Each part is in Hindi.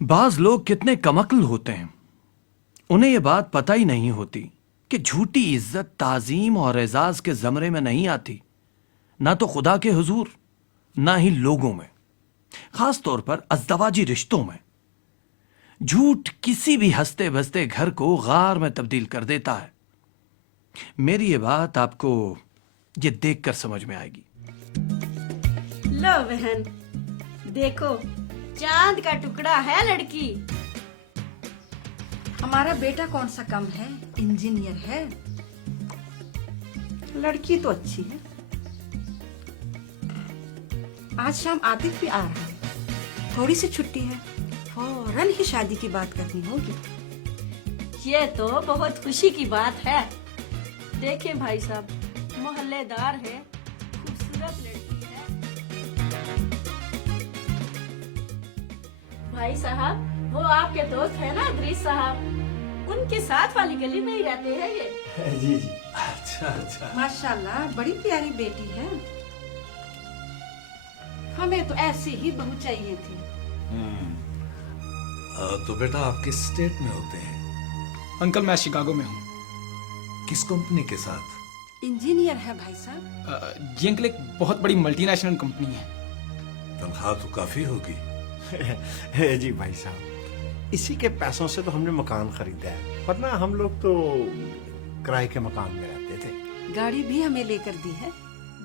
बाज लोग कितने कमअक्ल होते हैं, उन्हें यह बात पता ही नहीं होती कि झूठी इज्जत ताजीम और एजाज के जमरे में नहीं आती, ना तो खुदा के हुजूर ना ही लोगों में, खास तौर पर अज़दवाजी रिश्तों में। झूठ किसी भी हंसते बसते घर को गार में तब्दील कर देता है। मेरी ये बात आपको ये देखकर समझ में आएगी। लो बहन, देखो चांद का टुकड़ा है लड़की। हमारा बेटा कौन सा कम है, इंजीनियर है। लड़की तो अच्छी है। आज शाम आतिफ भी आ रहा है, थोड़ी सी छुट्टी है, फौरन ही शादी की बात करनी होगी। ये तो बहुत खुशी की बात है। देखें भाई साहब, मोहल्लेदार है, खूबसूरत लड़की है। भाई साहब, वो आपके दोस्त है ना इदरीस साहब, उनके साथ वाली गली में ही रहते हैं ये। जी जी। अच्छा। माशाल्लाह, बड़ी प्यारी बेटी है। हमें तो ऐसी ही बहू चाहिए थी। तो बेटा आप किस स्टेट में होते हैं? अंकल मैं शिकागो में हूँ। किस कंपनी के साथ? इंजीनियर है भाई साहब। जी अंकल, एक बहुत बड़ी मल्टीनेशनल कंपनी है। तनख्वाह तो काफी होगी। जी भाई साहब, इसी के पैसों से तो हमने मकान खरीदा है, वरना हम लोग तो किराए के मकान में रहते थे। गाड़ी भी हमें लेकर दी है।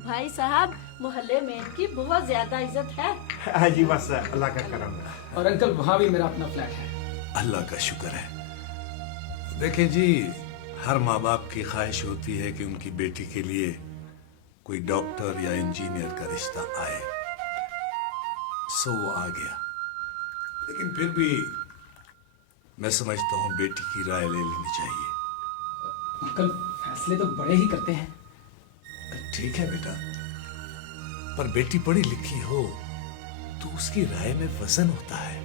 भाई साहब, मोहल्ले में इनकी बहुत ज्यादा इज्जत है। हाँ जी, बस अल्लाह का करम है। और अंकल वहाँ भी मेरा अपना फ्लैट है। अल्लाह का शुक्र है। देखें जी, हर माँ बाप की ख्वाहिश होती है कि उनकी बेटी के लिए कोई डॉक्टर या इंजीनियर का रिश्ता आए। सो वो आ गया, लेकिन फिर भी मैं समझता हूँ बेटी की राय ले लेनी चाहिए। अंकल फैसले तो बड़े ही करते हैं। ठीक है बेटा, पर बेटी पढ़ी लिखी हो तो उसकी राय में वजन होता है।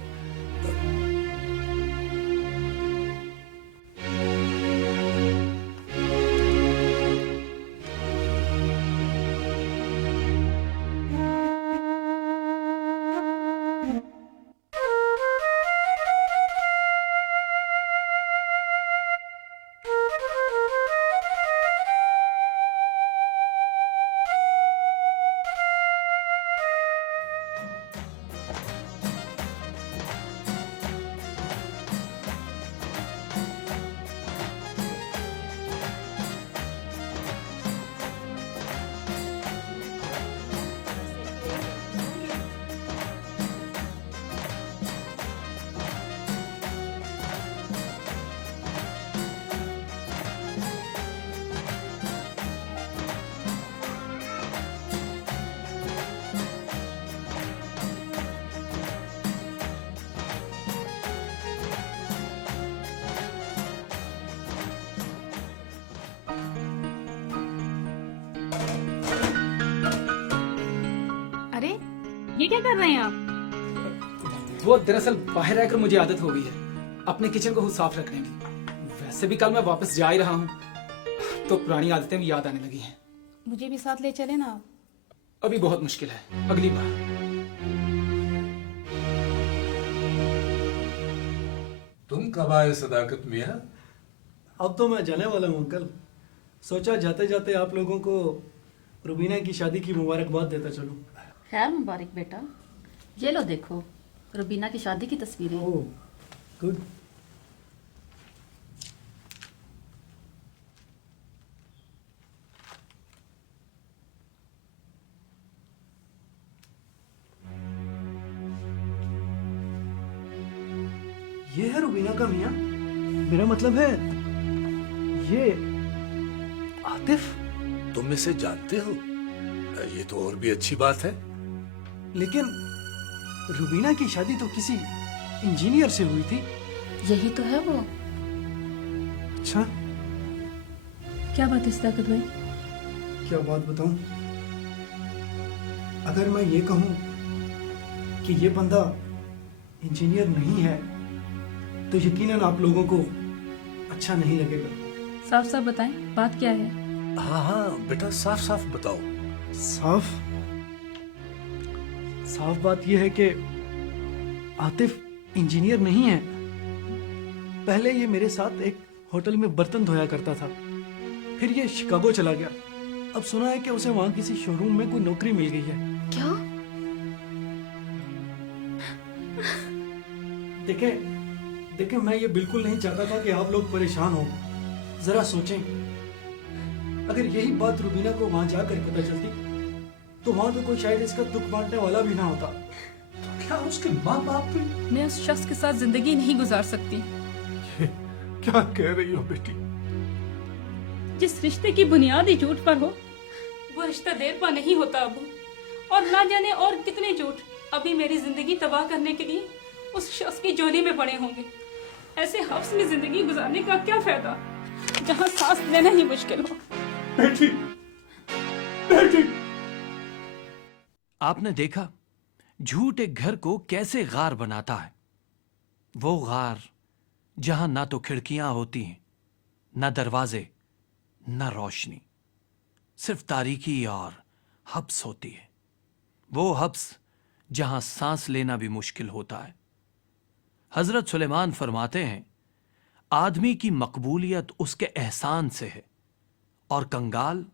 अरे ये क्या कर रहे हैं आप? वो दरअसल बाहर रहकर मुझे आदत हो गई है अपने किचन को खुद साफ रखने की। वैसे भी कल मैं वापस जा ही रहा हूँ, तो पुरानी आदतें भी याद आने लगी हैं। मुझे भी साथ ले चले ना आप। अभी बहुत मुश्किल है, अगली बार। तुम कब आए सदाकत मियां? अब तो मैं जाने वाला हूँ अंकल। सोचा जाते जाते आप लोगों को रुबीना की शादी की मुबारकबाद देता चलूं। खैर मुबारक बेटा। ये लो देखो, रुबीना की शादी की तस्वीरें। Oh good. ये है रुबीना का मियाँ? मेरा मतलब है ये आतिफ। तुम इसे जानते हो? ये तो और भी अच्छी बात है। लेकिन रुबीना की शादी तो किसी इंजीनियर से हुई थी। यही तो है वो। अच्छा, क्या बात है सदाकत भाई? क्या बात बताऊं? अगर मैं ये कहूं कि ये बंदा इंजीनियर नहीं है तो यकीनन आप लोगों को अच्छा नहीं लगेगा। साफ साफ बताएं, बात क्या है? हाँ हाँ बेटा, साफ साफ बताओ। साफ बात यह है कि आतिफ इंजीनियर नहीं है। पहले ये मेरे साथ एक होटल में बर्तन धोया करता था, फिर ये शिकागो चला गया। अब सुना है कि उसे वहां किसी शोरूम में कोई नौकरी मिल गई है। क्या? देखे मैं ये बिल्कुल नहीं चाहता था कि आप लोग परेशान हो। जरा सोचें, अगर यही बात रुबीना को वहां जाकर पता चलती तो वहां तो कोई शायद इसका दुख बांटने वाला भी ना होता। क्या उसके माँ बाप भी? मैं उस शख्स के साथ जिंदगी नहीं गुजार सकती क्या कह रही हो बेटी? जिस रिश्ते की बुनियाद ही झूठ पर हो, वो रिश्ता देर पा नहीं होता अबू। और ना जाने और कितने झूठ अभी मेरी जिंदगी तबाह करने के लिए उस शख्स की जोली में पड़े होंगे। ऐसे हफ्स में जिंदगी गुजारने का क्या फायदा जहाँ सांस लेना ही मुश्किल हो। बेटी, बेटी। आपने देखा झूठ एक घर को कैसे गार बनाता है। वो गार जहां ना तो खिड़कियां होती हैं, ना दरवाजे, ना रोशनी, सिर्फ तारीकी और हब्स होती है। वो हब्स जहां सांस लेना भी मुश्किल होता है। हजरत सुलेमान फरमाते हैं, आदमी की मकबूलियत उसके एहसान से है और कंगाल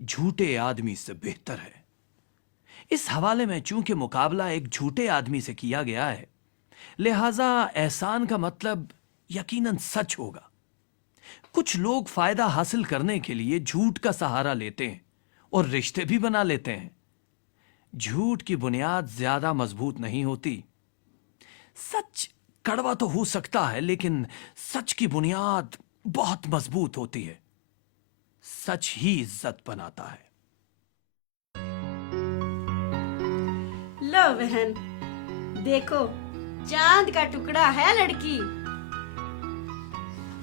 झूठे आदमी से बेहतर है। इस हवाले में चूंकि मुकाबला एक झूठे आदमी से किया गया है, लिहाजा एहसान का मतलब यकीनन सच होगा। कुछ लोग फायदा हासिल करने के लिए झूठ का सहारा लेते हैं और रिश्ते भी बना लेते हैं। झूठ की बुनियाद ज्यादा मजबूत नहीं होती। सच कड़वा तो हो सकता है, लेकिन सच की बुनियाद बहुत मजबूत होती है। सच ही इज्जत बनाता है। लो बहन, देखो चांद का टुकड़ा है लड़की।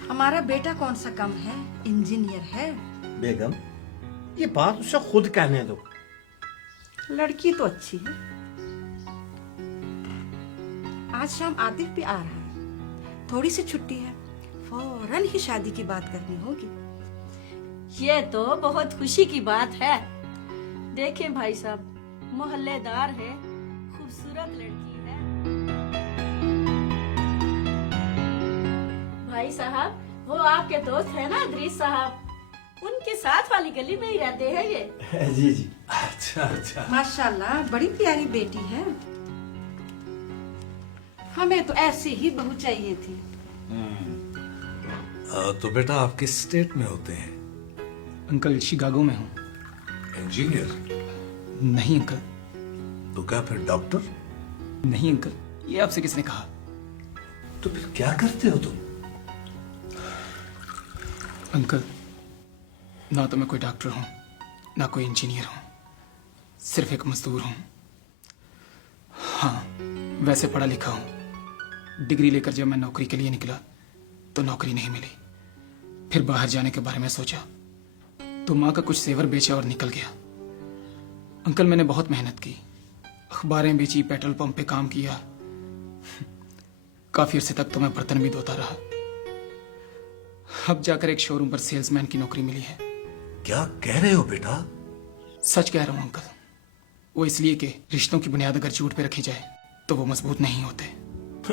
हमारा बेटा कौन सा कम है, इंजीनियर है। बेगम, ये बात उसे खुद कहने दो। लड़की तो अच्छी है। आज शाम आतिफ भी आ रहा है। थोड़ी सी छुट्टी है, फौरन ही शादी की बात करनी होगी। ये तो बहुत खुशी की बात है। देखें भाई साहब, मोहल्लेदार है, खूबसूरत लड़की है। भाई साहब, वो आपके दोस्त है ना इदरीस साहब, उनके साथ वाली गली में ही रहते हैं ये। जी जी। अच्छा अच्छा। माशाल्लाह, बड़ी प्यारी बेटी है। हमें तो ऐसी ही बहू चाहिए थी। तो बेटा आप किस स्टेट में होते हैं? अंकल शिकागो में हूँ। इंजीनियर? नहीं अंकल। तो क्या फिर डॉक्टर? नहीं अंकल, ये आपसे किसने कहा? तो फिर क्या करते हो तुम? अंकल, ना तो मैं कोई डॉक्टर हूँ, ना कोई इंजीनियर हूँ, सिर्फ एक मजदूर हूँ। हाँ, वैसे पढ़ा लिखा हूँ। डिग्री लेकर जब मैं नौकरी के लिए निकला तो नौकरी नहीं मिली। फिर बाहर जाने के बारे में सोचा तो माँ का कुछ जेवर बेचा और निकल गया। अंकल, मैंने बहुत मेहनत की, अखबारें बेची, पेट्रोल पंप पे काम किया। काफी अर्से तक तो मैं बर्तन भी धोता रहा। अब जाकर एक शोरूम पर सेल्समैन की नौकरी मिली है। क्या कह रहे हो बेटा? सच कह रहा हूं अंकल। वो इसलिए कि रिश्तों की बुनियाद अगर झूठ पे रखी जाए तो वो मजबूत नहीं होते।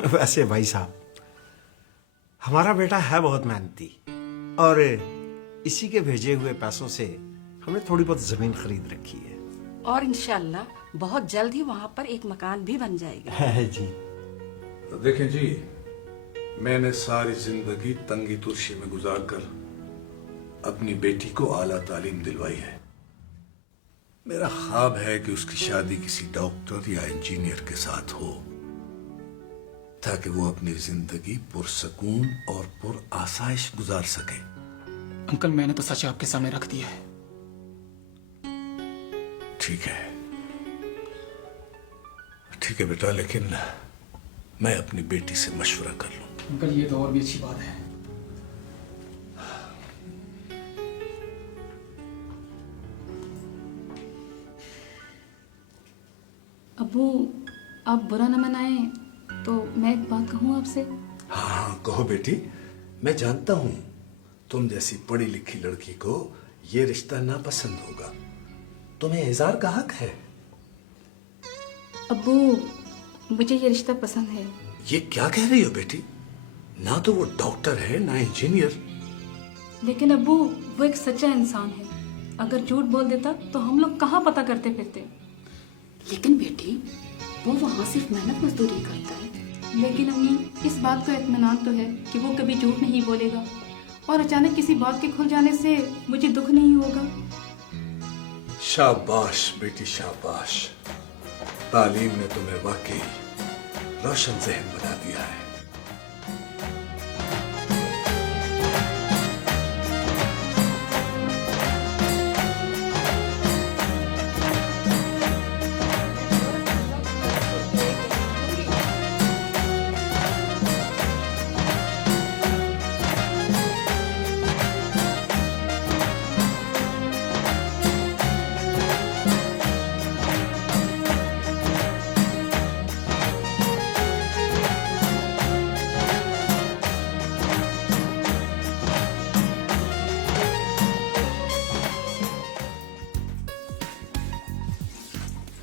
वैसे भाई साहब, हमारा बेटा है बहुत मेहनती और इसी के भेजे हुए पैसों से हमने थोड़ी बहुत जमीन खरीद रखी है। और इंशाल्लाह बहुत जल्द ही वहाँ पर एक मकान भी बन जाएगा। है जी। तो देखें जी, मैंने सारी जिंदगी तंगी तुर्शी में गुजारकर अपनी बेटी को आला तालीम दिलवाई है। मेरा ख्वाब है कि उसकी शादी किसी डॉक्टर या इंजीनियर के साथ हो, ताकि वो अपनी जिंदगी पुरसकून और पुरआसाइश गुजार सके। अंकल, मैंने तो सच आपके सामने रख दिया है। ठीक है बेटा, लेकिन मैं अपनी बेटी से मशवरा कर लूं। अंकल, ये तो और भी अच्छी बात है। अबू, आप बुरा न मनाए तो मैं एक बात कहूँ आपसे। हाँ कहो बेटी। मैं जानता हूं तुम जैसी पढ़ी लिखी लड़की को ये रिश्ता नापसंद होगा। तुम्हें इज़हार का हक है। अबू, मुझे ये रिश्ता पसंद है। ये क्या कह रही हो बेटी? ना तो वो डॉक्टर है ना इंजीनियर। लेकिन अब्बू, वो एक सच्चा इंसान है। अगर झूठ बोल देता तो हम लोग कहाँ पता करते फिरते। लेकिन बेटी, वो वहाँ सिर्फ मेहनत मजदूरी करता है। लेकिन अम्मी, इस बात का इत्मीनान तो है कि वो कभी झूठ नहीं बोलेगा, और अचानक किसी बात के खुल जाने से मुझे दुख नहीं होगा। शाबाश बेटी शाबाश, तालीम ने तुम्हें वाकई रोशन ज़हन बना दिया है।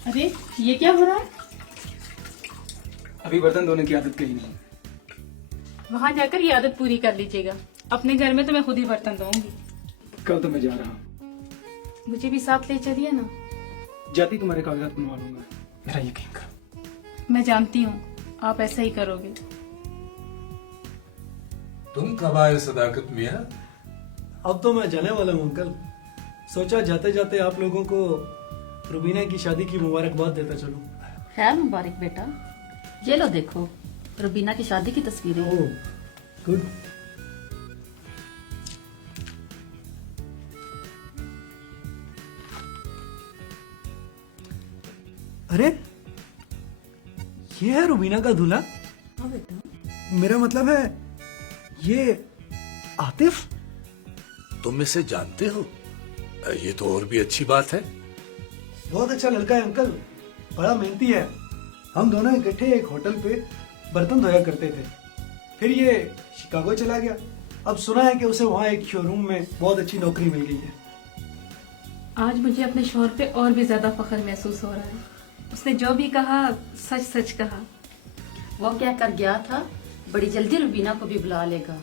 अरे, ये क्या हो रहा है? अभी बर्तन धोने की आदत कहीं नहीं। वहाँ जाकर ये आदत पूरी कर लीजिएगा। अपने घर में तो मैं खुद ही बर्तन धोऊंगी। कल तो मैं जा रहा हूँ। मुझे भी साथ ले चलिए ना। जाती तुम्हारे कागजात बनवा लूंगा, मेरा यकीन कर। मैं जानती हूँ आप ऐसा ही करोगे। तुम कब आए सदाकत मियाँ? अब तो मैं जाने वाला हूँ अंकल। सोचा जाते जाते आप लोगों को रुबीना की शादी की मुबारकबाद देता चलूं। खैर मुबारक बेटा। ये लो देखो, रुबीना की शादी की तस्वीरें। ओह, गुड। अरे, ये है रुबीना का दूल्हा? हाँ बेटा। मेरा मतलब है ये आतिफ। तुम इसे जानते हो? ये तो और भी अच्छी बात है। बहुत अच्छा लड़का है अंकल, बड़ा मेहनती है। हम दोनों इकट्ठे एक होटल पे बर्तन धोया करते थे। फिर ये शिकागो चला गया। अब सुना है कि उसे वहाँ एक शोरूम में बहुत अच्छी नौकरी मिल गई है। आज मुझे अपने शौहर पे और भी ज्यादा फख्र महसूस हो रहा है। उसने जो भी कहा सच सच कहा। वो क्या कर गया था, बड़ी जल्दी रुबीना को भी बुला लेगा।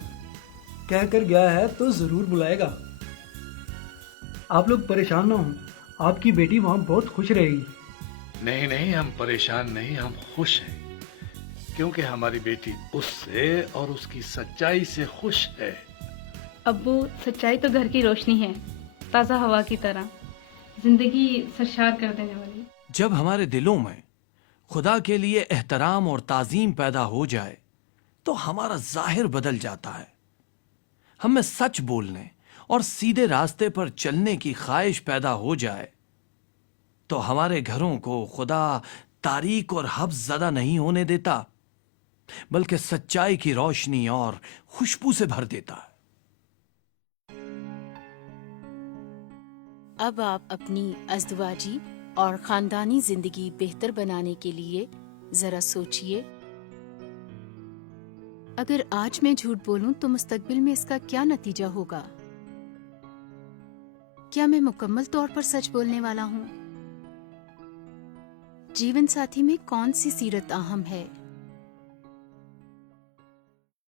कह कर गया है तो जरूर बुलाएगा। आप लोग परेशान ना हो, आपकी बेटी वहाँ बहुत खुश रहेगी। नहीं नहीं, हम परेशान नहीं, हम खुश हैं, क्योंकि हमारी बेटी उससे और उसकी सच्चाई से खुश है। अब्बू, सच्चाई तो घर की रोशनी है, ताज़ा हवा की तरह, जिंदगी सरशार कर देने वाली। जब हमारे दिलों में खुदा के लिए एहतराम और ताजीम पैदा हो जाए तो हमारा जाहिर बदल जाता है। हम में सच बोलने और सीधे रास्ते पर चलने की ख्वाहिश पैदा हो जाए तो हमारे घरों को खुदा तारीक और हब्स ज़दा नहीं होने देता, बल्कि सच्चाई की रोशनी और खुशबू से भर देता है। अब आप अपनी अज़दवाजी और खानदानी जिंदगी बेहतर बनाने के लिए जरा सोचिए, अगर आज मैं झूठ बोलूं तो मुस्तकबिल में इसका क्या नतीजा होगा? क्या मैं मुकम्मल तौर पर सच बोलने वाला हूं? जीवन साथी में कौन सी सीरत अहम है?